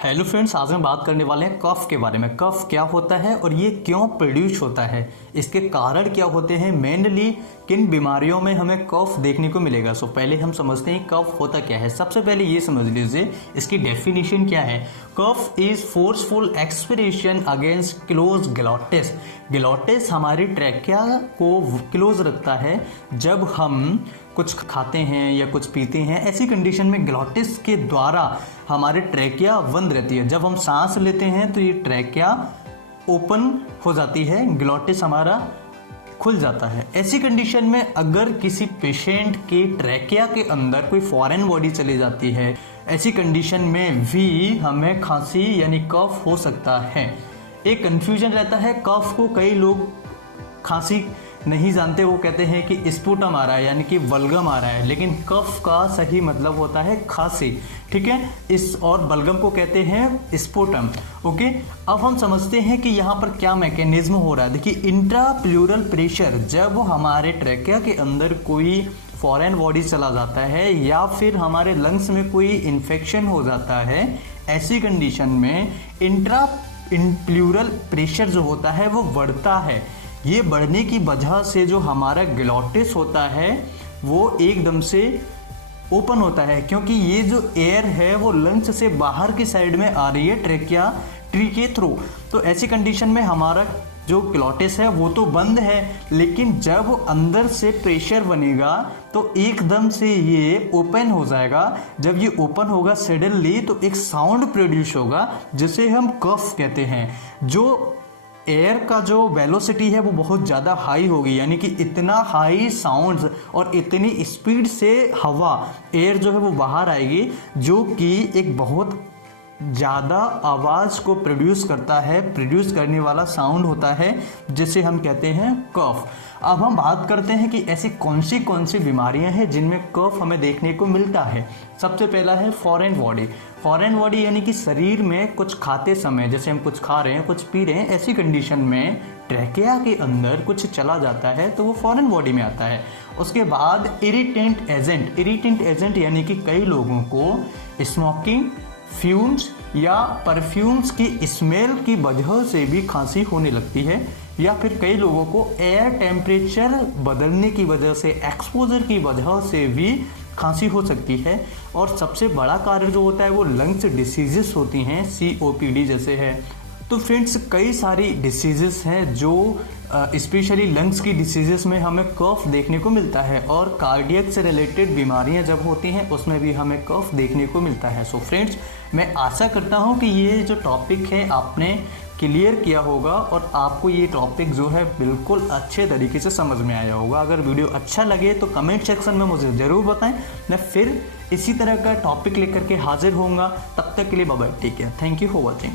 Hello friends, आज हम बात करने वाले हैं कफ के बारे में। कफ क्या होता है और ये क्यों प्रोड्यूस होता है, इसके कारण क्या होते हैं, मेनली किन बीमारियों में हमें कफ देखने को मिलेगा। सो पहले हम समझते हैं कफ होता क्या है। सबसे पहले ये समझ लीजिए इसकी डेफिनेशन क्या है। Cough is forceful expiration against closed glottis. Glottis हमारी ट्रैकिया को क्लोज रखता है। जब हम कुछ खाते हैं या कुछ पीते हैं, ऐसी कंडीशन में ग्लॉटिस के द्वारा हमारे ट्रैकिया बंद रहती है। जब हम सांस लेते हैं तो ये ट्रैकिया ओपन हो जाती है, ग्लॉटिस हमारा खुल जाता है। ऐसी कंडीशन में अगर किसी पेशेंट के ट्रैकिया के अंदर कोई फॉरेन बॉडी चली जाती है, ऐसी कंडीशन में भी हमें खांसी यानी कफ हो सकता है। एक कंफ्यूजन रहता है कफ को, कई लोग खांसी नहीं जानते, वो कहते हैं कि स्पुटम आ रहा है यानी कि बलगम आ रहा है, लेकिन कफ का सही मतलब होता है खांसी, ठीक है। इस और बलगम को कहते हैं स्पुटम। ओके, अब हम समझते हैं कि यहाँ पर क्या मैकेनिज्म हो रहा है। देखिए, इंट्राप्लूरल प्रेशर, जब हमारे ट्रैकिया के अंदर कोई फॉरेन बॉडी चला जाता है या फिर हमारे लंग्स में कोई इन्फेक्शन हो जाता है, ऐसी कंडीशन में इंट्राप्लूरल प्रेशर जो होता है वो बढ़ता है। ये बढ़ने की वजह से जो हमारा ग्लॉटिस होता है वो एकदम से ओपन होता है, क्योंकि ये जो एयर है वो लंग्स से बाहर की साइड में आ रही है ट्रैकिया ट्री के थ्रू। तो ऐसी कंडीशन में हमारा जो ग्लॉटिस है वो तो बंद है, लेकिन जब अंदर से प्रेशर बनेगा तो एकदम से ये ओपन हो जाएगा। जब ये ओपन होगा सडनली तो एक साउंड प्रोड्यूस होगा जिसे हम कफ कहते हैं। जो एयर का जो वेलोसिटी है वो बहुत ज़्यादा हाई होगी, यानी कि इतना हाई साउंड्स और इतनी स्पीड से हवा एयर जो है वो बाहर आएगी, जो कि एक बहुत ज़्यादा आवाज़ को प्रोड्यूस करता है। प्रोड्यूस करने वाला साउंड होता है जिसे हम कहते हैं कफ। अब हम बात करते हैं कि ऐसी कौन सी बीमारियां हैं जिनमें कफ हमें देखने को मिलता है। सबसे पहला है फॉरेन बॉडी। फॉरेन बॉडी यानी कि शरीर में कुछ खाते समय, जैसे हम कुछ खा रहे हैं, कुछ पी रहे हैं, ऐसी कंडीशन में ट्रैकिया के अंदर कुछ चला जाता है तो वो फॉरेन बॉडी में आता है। उसके बाद इरिटेंट एजेंट। इरिटेंट एजेंट यानी कि कई लोगों को स्मोकिंग, फ्यूम्स या परफ्यूम्स की स्मेल की वजह से भी खांसी होने लगती है, या फिर कई लोगों को एयर टेम्परेचर बदलने की वजह से, एक्सपोजर की वजह से भी खांसी हो सकती है। और सबसे बड़ा कारण जो होता है वो लंग्स डिसीजेस होती हैं, COPD जैसे है। तो फ्रेंड्स, कई सारी डिसीजेस हैं जो स्पेशली लंग्स की डिसीजेस में हमें कफ देखने को मिलता है, और कार्डियक से रिलेटेड बीमारियां जब होती हैं उसमें भी हमें कफ देखने को मिलता है। सो फ्रेंड्स, मैं आशा करता हूं कि ये जो टॉपिक है आपने क्लियर किया होगा और आपको ये टॉपिक जो है बिल्कुल अच्छे तरीके से समझ में आया होगा। अगर वीडियो अच्छा लगे तो कमेंट सेक्शन में मुझे ज़रूर बताएं। मैं फिर इसी तरह का टॉपिक लेकर के हाजिर होऊंगा। तब तक के लिए bye bye, take care, thank you for watching.